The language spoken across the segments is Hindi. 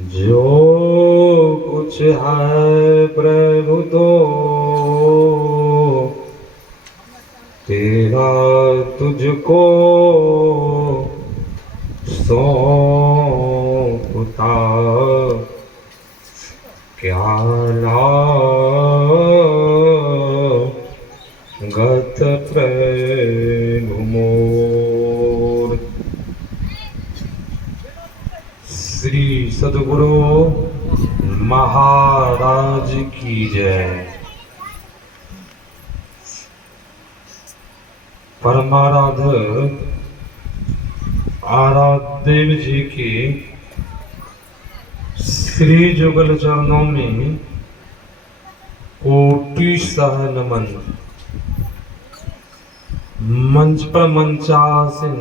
जो कुछ है प्रभु तो तेरा तुझको सौंपता, क्या लागत प्रभु मोर। श्री सद्गुरु महाराज की जय। परमाराध्य आराध्य जी के श्री जुगल चरणों में कोटि सह नमन। मंच पर मंचासीन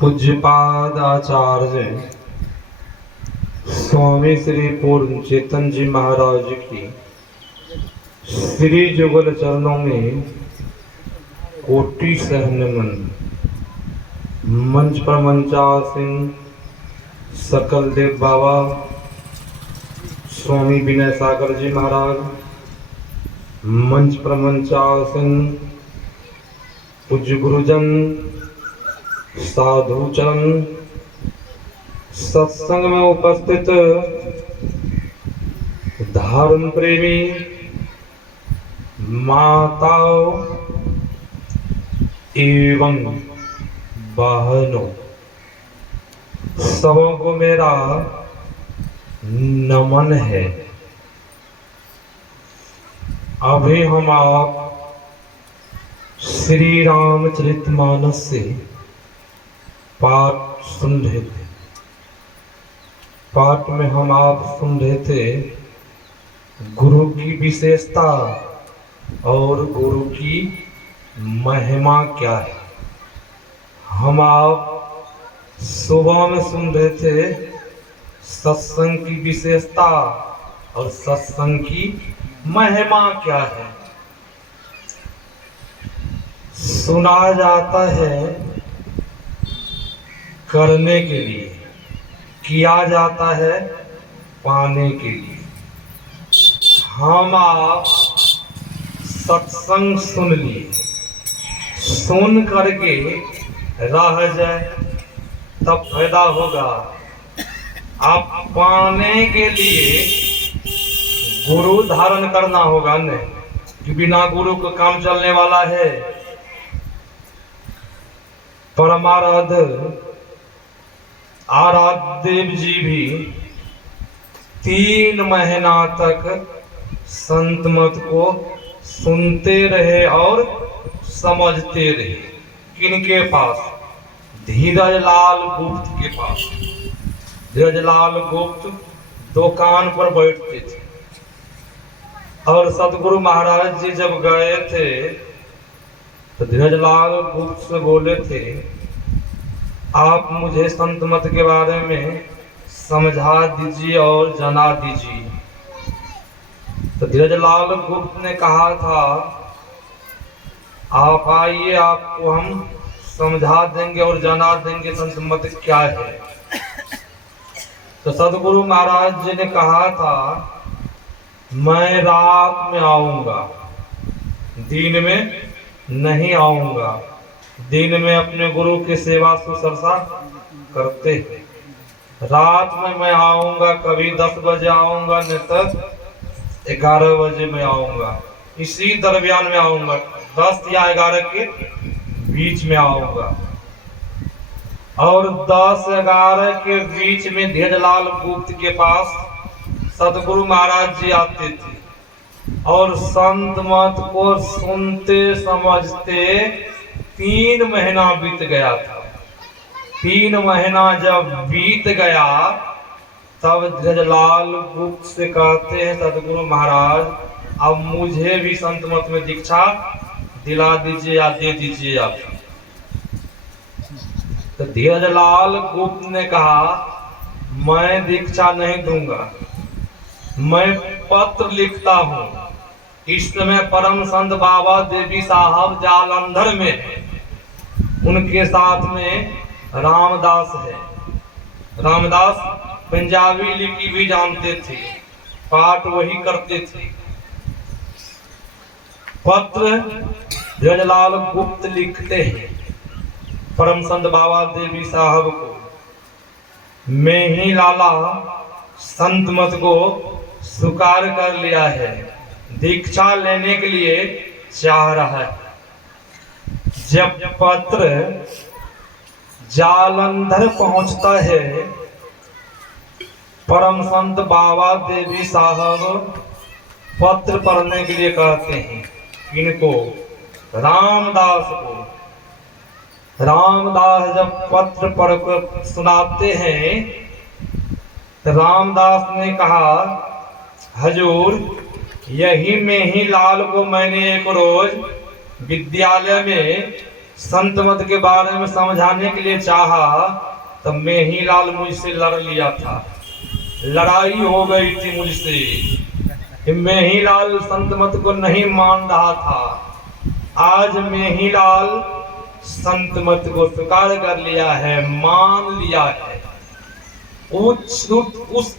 पूज्यपाद आचार्य स्वामी श्री पूर्ण चेतन जी महाराज की श्री जुगल चरणों में कोटि सह नमन। मंच पर मंचासीन सकल देव बाबा स्वामी विनय सागर जी महाराज, मंच पर मंचासीन पूज्य गुरुजन, साधु चरण, सत्संग में उपस्थित धर्म प्रेमी माताओं एवं बहनों, सबों को मेरा नमन है। अभी हम आप श्री रामचरितमानस से पाठ सुन रहे थे। पाठ में हम आप सुन रहे थे गुरु की विशेषता और गुरु की महिमा क्या है। हम आप सुबह में सुन रहे थे सत्संग की विशेषता और सत्संग की महिमा क्या है। सुना जाता है करने के लिए, किया जाता है पाने के लिए। हम आप सत्संग सुन लिए, सुन करके रह जाए तब फायदा होगा। आप पाने के लिए गुरु धारण करना होगा, नहीं कि बिना गुरु का काम चलने वाला है। परमाराध्य आराध्य जी भी 3 महीना तक संत मत को सुनते रहे और समझते रहे। किनके पास? धीरज लाल गुप्त के पास। धीरज लाल गुप्त दुकान पर बैठते थे और सतगुरु महाराज जी जब गए थे तो धीरज लाल गुप्त से बोले थे, आप मुझे संत मत के बारे में समझा दीजिए और जना दीजिए। तो धीरज लाल गुप्त ने कहा था, आप आइए, आपको हम समझा देंगे और जना देंगे संत मत क्या है। तो सदगुरु महाराज जी ने कहा था, मैं रात में आऊंगा, दिन में नहीं आऊंगा। दिन में अपने गुरु की सेवा सुसरसा करते हैं, रात में मैं आऊंगा। कभी 10 बजे आऊंगा, नहीं तो 11 बजे में आऊंगा। इसी दरमियान में आऊंगा, 10 या 11 के बीच में आऊंगा। और 10-11 के बीच में धीरजलाल गुप्त के पास सतगुरु महाराज जी आते थे और संत मत को सुनते समझते 3 महीना बीत गया था। 3 महीना जब बीत गया तब धीरजलाल गुप्त से कहते हैं, सतगुरु महाराज अब मुझे भी संत मत में दीक्षा दिला दीजिए या दे दीजिए आप। तो धीरजलाल गुप्त ने कहा, मैं दीक्षा नहीं दूंगा, मैं पत्र लिखता हूँ। इस समय परम संत बाबा देवी साहब जालंधर में है, उनके साथ में रामदास है। रामदास पंजाबी लिपि भी जानते थे, पाठ वही करते थे। पत्र धीरजलाल गुप्त लिखते हैं परम संत बाबा देवी साहब को, मैं ही लाला संत मत को स्वीकार कर लिया है, दीक्षा लेने के लिए चाह रहा है। जब पत्र जालंधर पहुंचता है, परम संत बाबा देवी साहब पत्र पढ़ने के लिए कहते हैं। इनको रामदास को। रामदास जब पत्र पढ़कर सुनाते हैं तो रामदास ने कहा, हजूर यही में ही लाल को मैंने एक रोज विद्यालय में संत मत के बारे में समझाने के लिए चाहा, तब में ही लाल मुझसे लड़ लिया था, लड़ाई हो गई थी मुझसे। में ही लाल संत मत को नहीं मान रहा था। आज में ही लाल संत मत को स्वीकार कर लिया है, मान लिया है। उस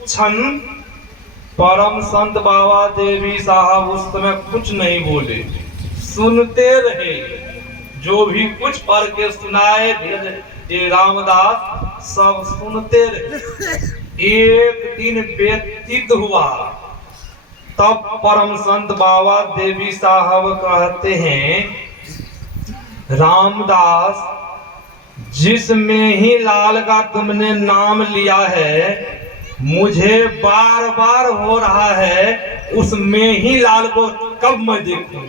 क्षण परम संत बाबा देवी साहब उस समय कुछ नहीं बोले, सुनते रहे। जो भी कुछ पढ़ के सुनाए ये रामदास सब सुनते रहे। एक दिन व्यतीत हुआ, तब परम संत बाबा देवी साहब कहते हैं, रामदास जिसमें ही लाल का तुमने नाम लिया है, मुझे बार बार हो रहा है उसमें ही लाल को कब मैं देखूं।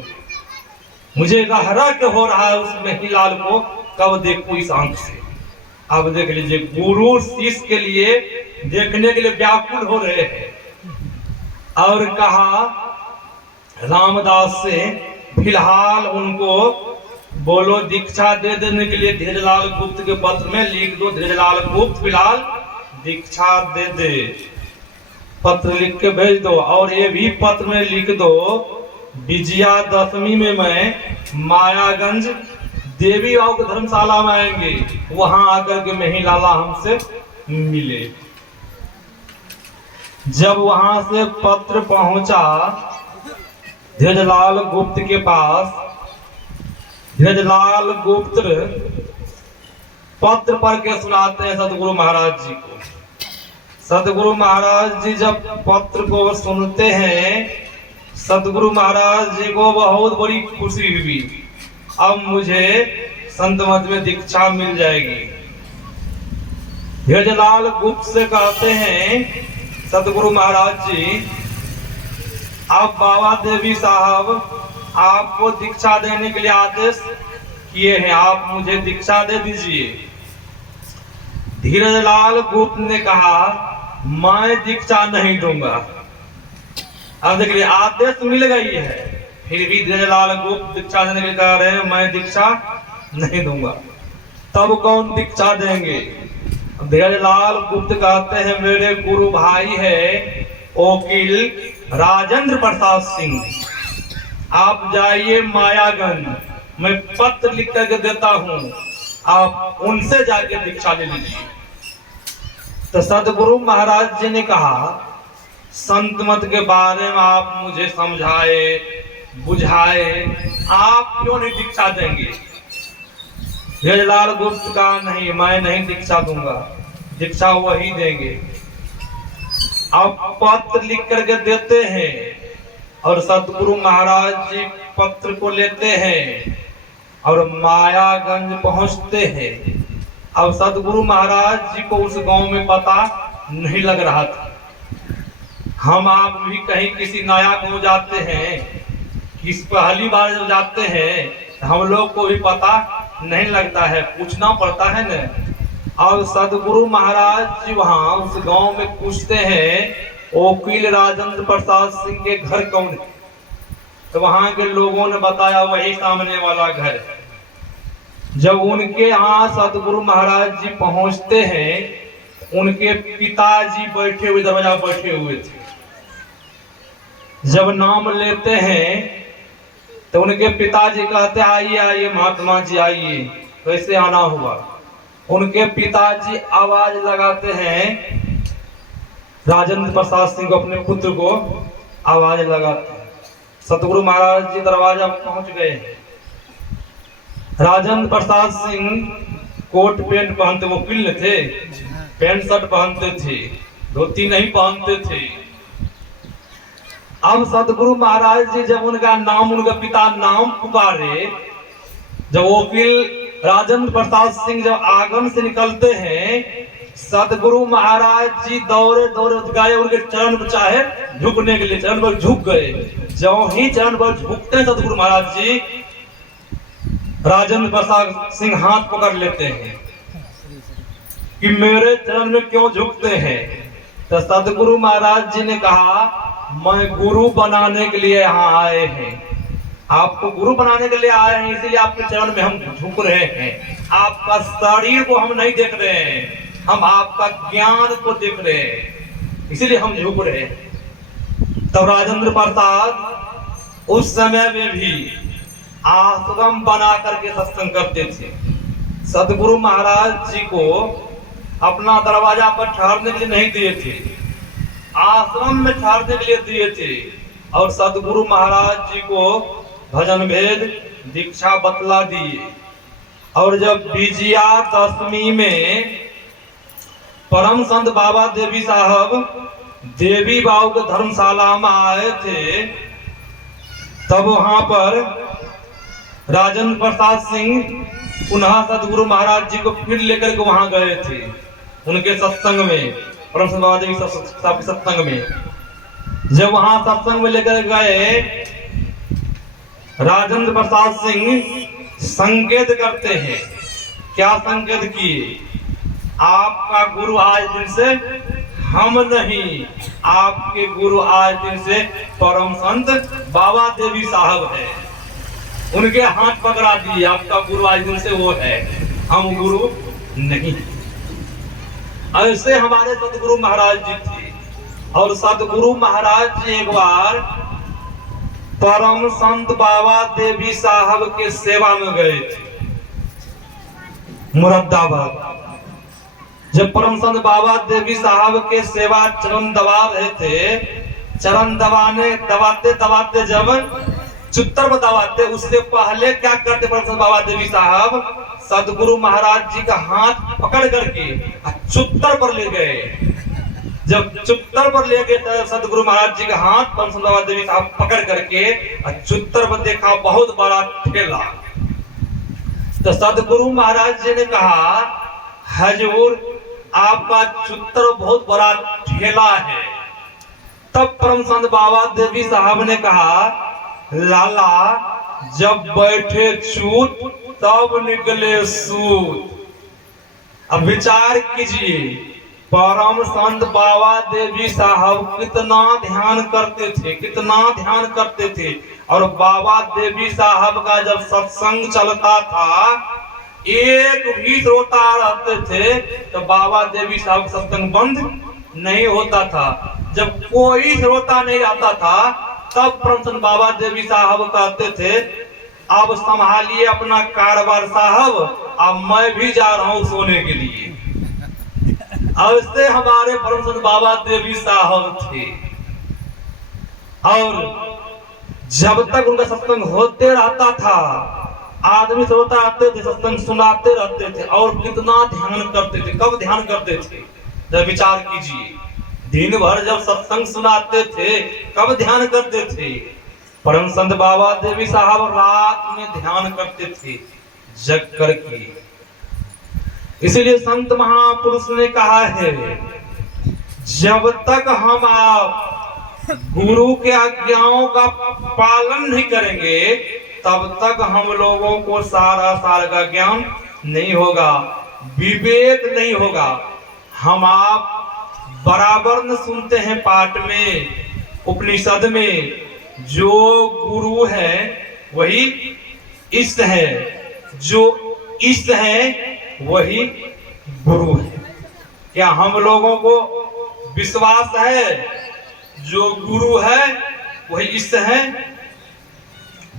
मुझे रह के हो रहा है उसमें ही लाल को कब देखूं इस आंख से। अब देख लीजिए, गुरु शिष्य के लिए देखने के लिए व्याकुल हो रहे हैं। और कहा रामदास से, फिलहाल उनको बोलो दीक्षा दे देने के लिए धीरजलाल गुप्त के पत्र में लिख दो, धीरजलाल गुप्त फिलहाल दीक्षा दे दे। पत्र लिख के भेज दो। और ये भी पत्र में लिख दो, विजयादशमी में मैं मायागंज देवी बाबू की धर्मशाला में आएंगे, वहां आकर के मैं ही लाला हमसे मिले। जब वहां से पत्र पहुंचा धीरजलाल गुप्त के पास, धीरजलाल गुप्त पत्र पढ़ के सुनाते हैं सतगुरु महाराज जी को। सतगुरु महाराज जी जब पत्र को सुनते हैं, सतगुरु महाराज जी को बहुत बड़ी खुशी हुई, अब मुझे संत मत में दीक्षा मिल जाएगी। धीरजलाल गुप्त से कहते हैं सतगुरु महाराज जी, आप बाबा देवी साहब आपको दीक्षा देने के लिए आदेश किए हैं, आप मुझे दीक्षा दे दीजिए। धीरजलाल गुप्त ने कहा, मैं दीक्षा नहीं दूंगा। अब देखिए, आदेश मिल गई है, फिर भी धीरजलाल गुप्त दीक्षा देने के लिए कह रहे हैं, मैं दीक्षा नहीं दूंगा। तब कौन दीक्षा देंगे? धीरजलाल गुप्त कहते हैं, मेरे गुरु भाई है वकील राजेंद्र प्रसाद सिंह, आप जाइए मायागंज, मैं पत्र लिख करके देता हूं, आप उनसे जाके दीक्षा ले लीजिए। तो सतगुरु महाराज जी ने कहा, संत मत के बारे में आप मुझे समझाए बुझाए, आप क्यों नहीं दीक्षा देंगे? धीरजलाल गुप्त का नहीं, मैं नहीं दीक्षा दूंगा, दीक्षा वही देंगे। अब पत्र लिख करके देते हैं और सतगुरु महाराज जी पत्र को लेते हैं और मायागंज पहुंचते हैं। अब सतगुरु महाराज जी को उस गांव में पता नहीं लग रहा था। हम आप भी कहीं किसी नया गांव जाते हैं, किस पहली बार जब जाते हैं, हम लोग को भी पता नहीं लगता है, पूछना पड़ता है न। और सतगुरु महाराज जी वहां उस गांव में पूछते हैं, वकील राजेंद्र प्रसाद सिंह के घर कौन है? तो वहां के लोगों ने बताया, वही सामने वाला घर है। जब उनके यहाँ सतगुरु महाराज जी पहुंचते हैं, उनके पिताजी बैठे हुए, दरवाजा बैठे हुए थे। जब नाम लेते हैं तो उनके पिताजी कहते, आइए आइए महात्मा जी आइए। कैसे आना हुआ? उनके पिताजी आवाज लगाते हैं, राजेंद्र प्रसाद सिंह को, अपने पुत्र को आवाज लगाते हैं। सतगुरु महाराज जी दरवाजा पहुंच गए। राजेंद्र प्रसाद सिंह कोट पैंट पहनते, वकील थे, पैंट शर्ट पहनते थे, धोती नहीं पहनते थे। अब सतगुरु महाराज जी जब उनका नाम, उनका पिता नाम पुकारे, जब वकील राजेंद्र प्रसाद सिंह जब आंगन से निकलते हैं, सतगुरु महाराज जी दौड़े दौड़े गए उनके चरण पर, चाहे झुकने के लिए चरण पर झुक गए। जो ही चरण पर झुकते हैं सतगुरु महाराज जी, राजेंद्र प्रसाद सिंह हाथ पकड़ लेते हैं कि मेरे चरण में क्यों झुकते हैं। तो सतगुरु महाराज जी ने कहा, मैं गुरु बनाने के लिए यहाँ आए हैं, आपको गुरु बनाने के लिए आए हैं, इसीलिए आपके चरण में हम झुक रहे हैं। आपका शरीर को हम नहीं देख रहे हैं, हम आपका ज्ञान को देख रहे हैं, इसीलिए हम झुक रहे हैं। तब राजेंद्र प्रसाद उस समय में भी आश्रम बना करके सत्संग करते थे। सतगुरु महाराज जी को अपना दरवाजा पर ठहरने के लिए नहीं दिए थे, आश्रम में ठहरने के लिए दिए थे। और सतगुरु महाराज जी को भजन भेद दीक्षा बतला दिए। और जब विजया दशमी में परम संत बाबा देवी साहब देवी बाबू के धर्मशाला में आए थे, तब वहां पर राजेंद्र प्रसाद सिंह पुनः सतगुरु महाराज जी को फिर लेकर के वहां गए थे, उनके सत्संग में, परम संत बाबा देवी साहब के सत्संग में। जब वहां सत्संग में लेकर गए, राजेंद्र प्रसाद सिंह संकेत करते हैं। क्या संकेत किए? आपका गुरु आज दिन से हम नहीं, आपके गुरु आज दिन से परम संत बाबा देवी साहब है। उनके हाथ पकड़ा दिए, आपका गुरु आज दिन से वो है, हम गुरु नहीं। ऐसे हमारे सतगुरु महाराज जी थे। और सतगुरु महाराज जी एक बार परम संत बाबा देवी साहब के सेवा में गए थे मुरादाबाद। जब परम संत बाबा देवी साहब के सेवा चरण दबा रहे थे, चरण दबाते दबाते जब चुत्तर पर दबाते, उससे पहले क्या करते परम संत बाबा देवी साहब, सतगुरु महाराज जी का हाथ पकड़ करके चुत्तर पर ले गए। जब चुत्तर पर ले गए सतगुरु महाराज जी का हाथ परम संत बाबा देवी साहब पकड़ करके चुत्तर पर देखा बहुत बड़ा ठेला। तो सतगुरु महाराज जी ने कहा, हजूर आपका चुत्तर बहुत बड़ा ठेला है। तब परम संत बाबा देवी साहब ने कहा, लाला जब बैठे चूत तब निकले सूत। अब विचार कीजिए, परम संत बाबा देवी साहब कितना ध्यान करते थे, कितना ध्यान करते थे। और बाबा देवी साहब का जब सत्संग चलता था, एक भी श्रोता रहते थे तो बाबा देवी साहब सत्संग बंद नहीं होता था। जब कोई श्रोता नहीं आता था, तब परम संत बाबा देवी साहब कहते थे, अब संभालिए अपना कारोबार साहब, अब मैं भी जा रहा हूं सोने के लिए। ऐसे हमारे परम संत बाबा देवी साहब थे। और जब तक उनका सत्संग होते रहता था, आदमी श्रोता आते थे, सत्संग सुनाते रहते थे। और कितना ध्यान करते थे, कब ध्यान करते थे, जब विचार कीजिए, दिन भर जब सत्संग सुनाते थे कब ध्यान करते थे। परम संत बाबा देवी साहब रात में ध्यान करते थे जग करके। इसीलिए संत महापुरुष ने कहा है, जब तक हम आप गुरु के आज्ञाओं का पालन नहीं करेंगे, तब तक हम लोगों को सारा का ज्ञान नहीं होगा, विवेक नहीं होगा। हम आप बराबर न सुनते हैं पाठ में, उपनिषद में, जो गुरु है वही इष्ट है, जो इष्ट है वही गुरु है। क्या हम लोगों को विश्वास है जो गुरु है वही इष्ट है?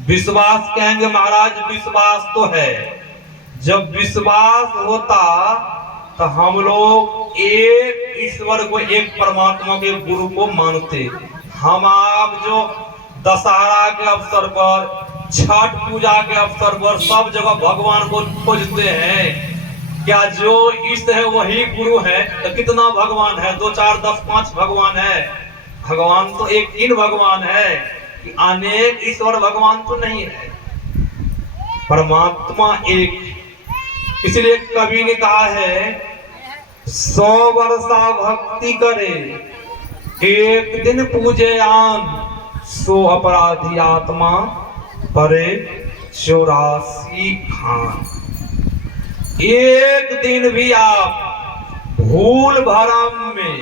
विश्वास कहेंगे महाराज, विश्वास तो है। जब विश्वास होता तो हम लोग एक ईश्वर को, एक परमात्मा के गुरु को मानते। हम आप जो दशहरा के अवसर पर, छठ पूजा के अवसर पर सब जगह भगवान को खोजते हैं। क्या जो ईष्ट है वही गुरु है? तो कितना भगवान है? 2 4 10 5 भगवान है? भगवान तो एक ही भगवान है कि अनेक ईश्वर भगवान तो नहीं है, परमात्मा एक। इसलिए कवि ने कहा है 100 वर्षा भक्ति करे, एक दिन पूजे आन, सो अपराधी आत्मा परे 84 खान। एक दिन भी आप भूल भरम में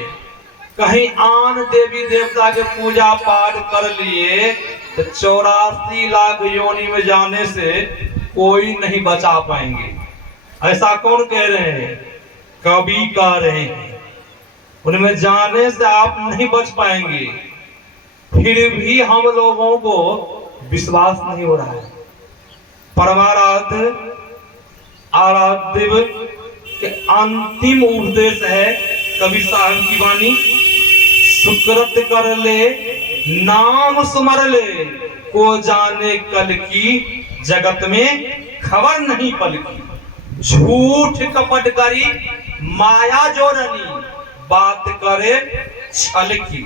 कहीं आन देवी देवता के पूजा पाठ कर लिए तो 84 लाख योनि में जाने से कोई नहीं बचा पाएंगे। ऐसा कौन कह रहे हैं? कवि कह रहे हैं। उनमें जाने से आप नहीं बच पाएंगे। फिर भी हम लोगों को विश्वास नहीं हो रहा है। परमाराध्य आराध्य के अंतिम उपदेश है कवि साहब की वाणी, सुकृत कर ले नाम सुमर ले, को जाने कल की जगत में खबर नहीं पल की। झूठ कपट करी माया जोरनी, बात करे छल की।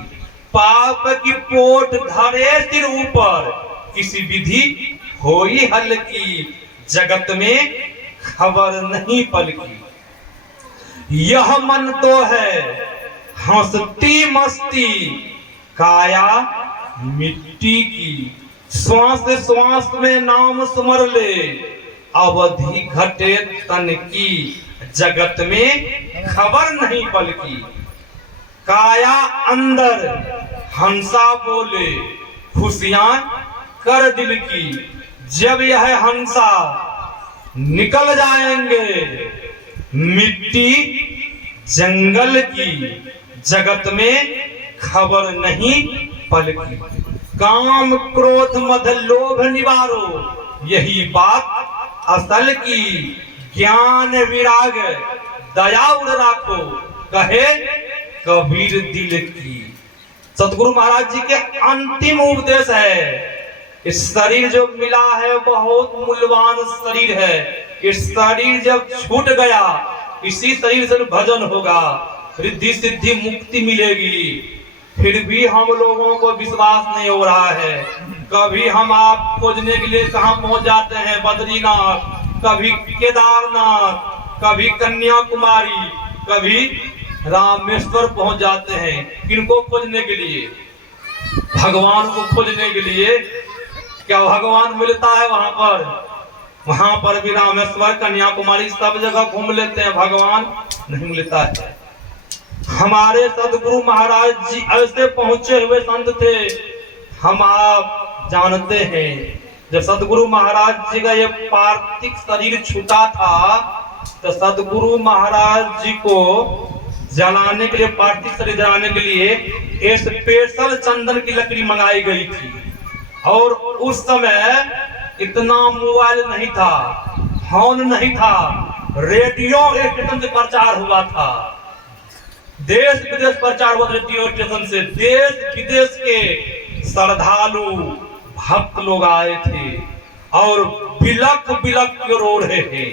पाप की पोट धरे सिर ऊपर, किसी विधि होई हल की। जगत में खबर नहीं पल की। यह मन तो है हंसती मस्ती, काया मिट्टी की। श्वास श्वास में नाम सुमर ले, अवधि घटे तन की। जगत में खबर नहीं पल की। काया अंदर हंसा बोले, खुशियां कर दिल की। जब यह हंसा निकल जाएंगे, मिट्टी जंगल की। जगत में खबर नहीं पल की। काम क्रोध मद लोभ निवारो, यही बात असल की। ज्ञान विराग दया उड़ राखो, कहे कबीर दिल की। सतगुरु महाराज जी के अंतिम उपदेश है। इस शरीर जो मिला है बहुत मूल्यवान शरीर है। इस शरीर जब छूट गया, इसी शरीर से भजन होगा, रिद्धि सिद्धि मुक्ति मिलेगी। फिर भी हम लोगों को विश्वास नहीं हो रहा है। कभी हम आप खोजने के लिए कहाँ पहुंच जाते हैं? बद्रीनाथ, कभी केदारनाथ, कभी कन्याकुमारी, कभी रामेश्वर पहुंच जाते हैं। किनको खोजने के लिए? भगवान को खोजने के लिए। क्या भगवान मिलता है वहां पर? वहां पर भी रामेश्वर, कन्याकुमारी सब जगह घूम लेते हैं, भगवान नहीं मिलता है। हमारे सदगुरु महाराज जी ऐसे पहुंचे हुए संत थे, हम आप जानते हैं। जब सदगुरु महाराज जी का ये पार्थिव शरीर छूटा था तो सदगुरु महाराज जी को जलाने के लिए, पार्थिव शरीर जलाने के लिए स्पेशल चंदन की लकड़ी मंगाई गई थी। और उस समय इतना मोबाइल नहीं था, फोन नहीं था, रेडियो स्टेशन से प्रचार हुआ था। देश विदेश प्रचार हुआ रेडियो स्टेशन से। देश विदेश के श्रद्धालु भक्त लोग आए थे और बिलक बिलक के रो रहे थे।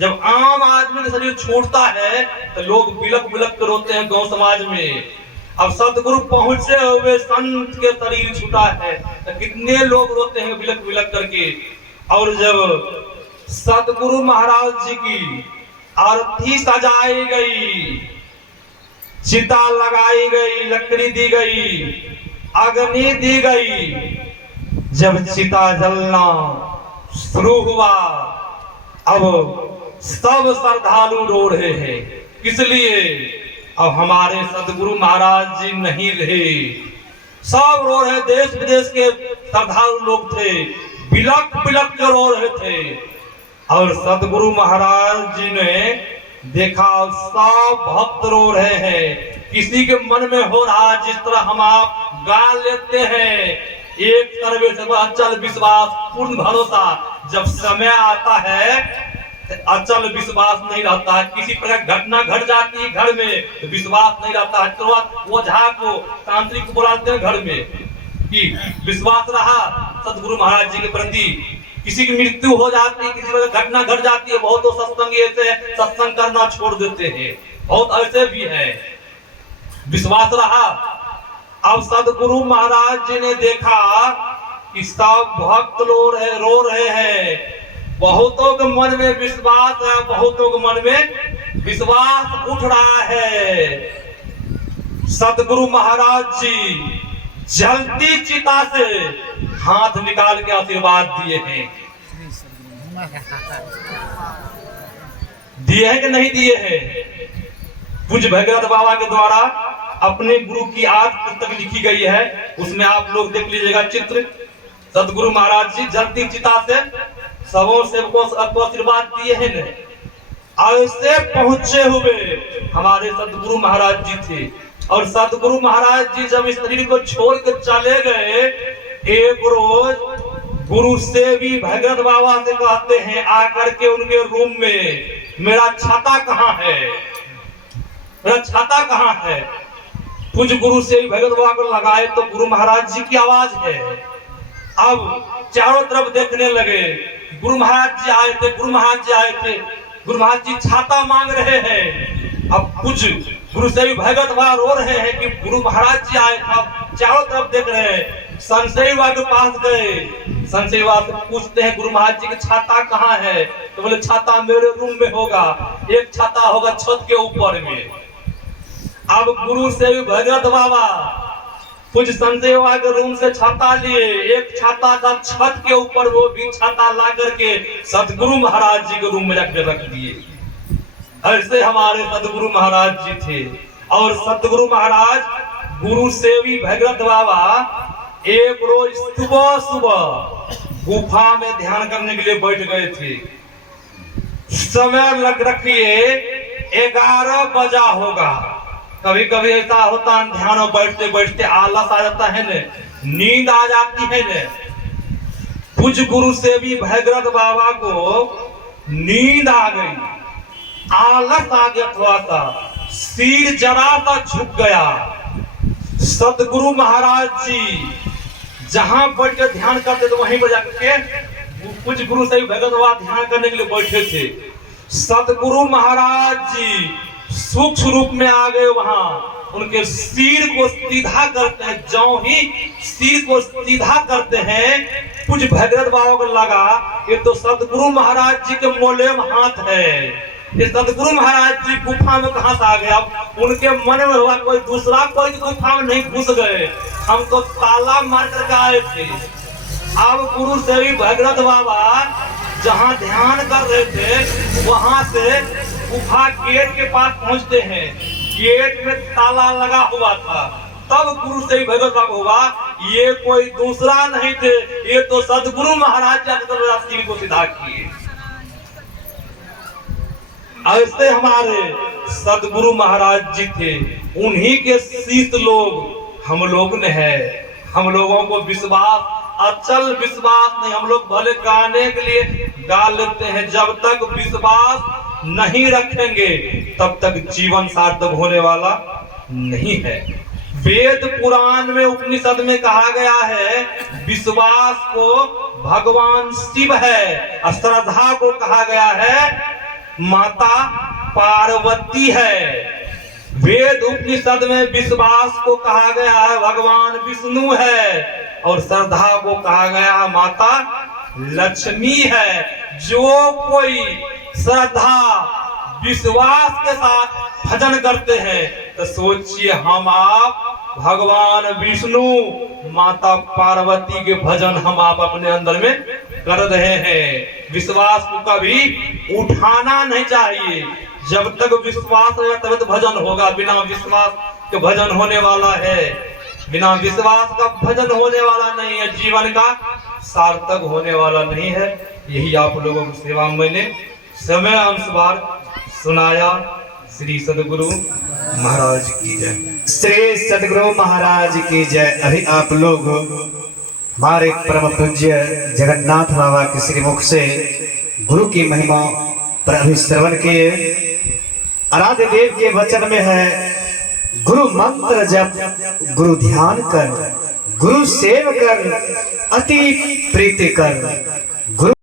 जब आम आदमी का शरीर छूटता है तो लोग बिलक बिलक के रोते हैं गांव समाज में। अब सतगुरु पहुंचे हुए संत के शरीर छूटा है तो कितने लोग रोते हैं बिलक बिलक करके। और जब सतगुरु महाराज जी की आरती सजाई गई, चिता लगाई गई, लकड़ी दी गई, अग्नि दी गई, जब चिता जलना शुरू हुआ, अब सब श्रद्धालु रो रहे हैं। किस लिए? अब हमारे सदगुरु महाराज जी नहीं रहे, सब रो रहे। देश विदेश के श्रद्धालु लोग थे, बिलक बिलक के रो रहे थे। और सदगुरु महाराज जी ने देखा सब भक्त रो रहे हैं। किसी के मन में हो रहा, जिस तरह हम आप गा लेते हैं, एक सर्वे से अचल विश्वास पूर्ण भरोसा, जब समय आता है अचल विश्वास नहीं रहता है। किसी प्रकार घटना घट जाती है घर में तो विश्वास नहीं रहता है। तुरंत ओझा को तांत्रिक को बुलाते हैं घर में कि विश्वास रहा सदगुरु महाराज जी के प्रति। किसी की मृत्यु हो जाती है, किसी प्रकार घटना घट जाती है, बहुत तो सत्संग ऐसे सत्संग करना छोड़ देते हैं, बहुत ऐसे भी है। विश्वास रहा। अब सदगुरु महाराज जी ने देखा कि सब भक्त रो रहे हैं, बहुतों के मन में विश्वास है, बहुतों के मन में विश्वास उठ रहा है। सदगुरु महाराज जी जलती चिता से हाथ निकाल के आशीर्वाद दिए हैं। दिए हैं कि नहीं दिए हैं? पूज्य भगीरथ बाबा के द्वारा अपने गुरु की आज पुस्तक लिखी गई है, उसमें आप लोग देख लीजिएगा चित्र। सदगुरु महाराज जी जलती चिता से सबों सेवकों को आशीर्वाद दिए हैं न। ऐसे पहुंचे हुए हमारे सदगुरु महाराज जी थे। और सदगुरु महाराज जी जब इस शरीर को छोड़ कर चले गए, एक रोज गुरु से भी भगीरथ बाबा से कहते हैं आकर के उनके रूम में, मेरा छाता कहाँ है, मेरा छाता कहाँ है। पूज्य गुरु से भी भगीरथ बाबा को लगाए तो गुरु महाराज जी की आवाज है। अब चारों तरफ देखने लगे, गुरु महाराज जी आए थे, गुरु महाराज जी आए थे, गुरु महाराज जी छाता मांग रहे हैं। अब कुछ गुरु से भी भगत बाबा रो रहे हैं कि गुरु महाराज जी आए थे। चारों तरफ देख रहे हैं। संशय बाबा के पास गए, संशय बाबा से पूछते हैं गुरु महाराज जी की छाता कहाँ है, तो बोले छाता मेरे रूम में होगा, एक छाता होगा छत के ऊपर में। अब गुरु से भी भगत बाबा कुछ संशय बाबा के रूम से छाता लिए, एक छाता था छत के ऊपर, वो भी छाता ला करके सदगुरु महाराज जी के रूम में जाकर रख दिए। ऐसे हमारे सदगुरु महाराज जी थे। और सदगुरु महाराज गुरु सेवी भगीरथ बाबा एक रोज सुबह सुबह गुफा में ध्यान करने के लिए बैठ गए थे। समय लग रखिए 11 बजा होगा। कभी कभी ऐसा होता है ध्यान में बैठते बैठते आलस आ जाता है न, नींद आ जाती है न। पूज्य गुरु से भी भगीरथ बाबा को नींद आ गई, आलस आ गया, थोड़ा सा सिर जरा सा झुक गया। सदगुरु महाराज जी जहां बैठ के ध्यान करते थे वहीं पर जाकर के पूज्य गुरु से भी भगीरथ बाबा ध्यान करने के लिए बैठे थे। सदगुरु महाराज जी सूक्ष्म रूप में आ गए वहां, उनके सिर को सीधा करते हैं। जो ही सिर को सीधा करते हैं, कुछ भगीरथ बाबा को लगा ये तो सदगुरु महाराज जी के मोलेम हाथ है। ये सदगुरु महाराज जी गुफा में कहां से आ गए। अब उनके मन में हुआ कोई दूसरा कोई गुफा में नहीं घुस गए, हम तो ताला मार कर आए थे। अब गुरु से भी भगीरथ बाबा जहां ध्यान कर रहे थे वहां से गुफा गेट के पास पहुंचते हैं। गेट में ताला लगा हुआ था। तब गुरु से भी भगीरथ बाबा हुआ ये कोई दूसरा नहीं थे, ये तो सदगुरु महाराज जी को सीधा किए। ऐसे हमारे सदगुरु महाराज जी थे, उन्हीं के शिष्य लोग हम लोग ने है। हम लोगों को विश्वास, अचल विश्वास नहीं। हम लोग भले गाने के लिए गा लेते हैं, जब तक विश्वास नहीं रखेंगे तब तक जीवन सार्थक होने वाला नहीं है। वेद पुराण में उपनिषद में कहा गया है विश्वास को भगवान शिव है, श्रद्धा को कहा गया है माता पार्वती है। वेद उपनिषद में विश्वास को कहा गया है भगवान विष्णु है, और श्रद्धा को कहा गया है माता लक्ष्मी है। जो कोई श्रद्धा विश्वास के साथ भजन करते हैं तो सोचिए हम आप भगवान विष्णु माता पार्वती के भजन हम आप अपने अंदर में कर रहे हैं। विश्वास को कभी उठाना नहीं चाहिए। जब तक विश्वास रहेगा तब तो भजन होगा। बिना विश्वास के भजन होने वाला है, बिना विश्वास का भजन होने वाला नहीं है, जीवन का सार्थक होने वाला नहीं है। यही आप लोगों की सेवा मैंने समय अनुसार सुनाया। श्री सदगुरु महाराज की जय। श्री सदगुरु महाराज की जय। अभी आप लोग हमारे परम पूज्य जगन्नाथ बाबा के श्रीमुख से गुरु की महिमा पर अभी श्रवण किए आराध्य देव के वचन में है, गुरु मंत्र जप गुरु ध्यान कर, गुरु सेव कर, अति प्रीति कर। गुरु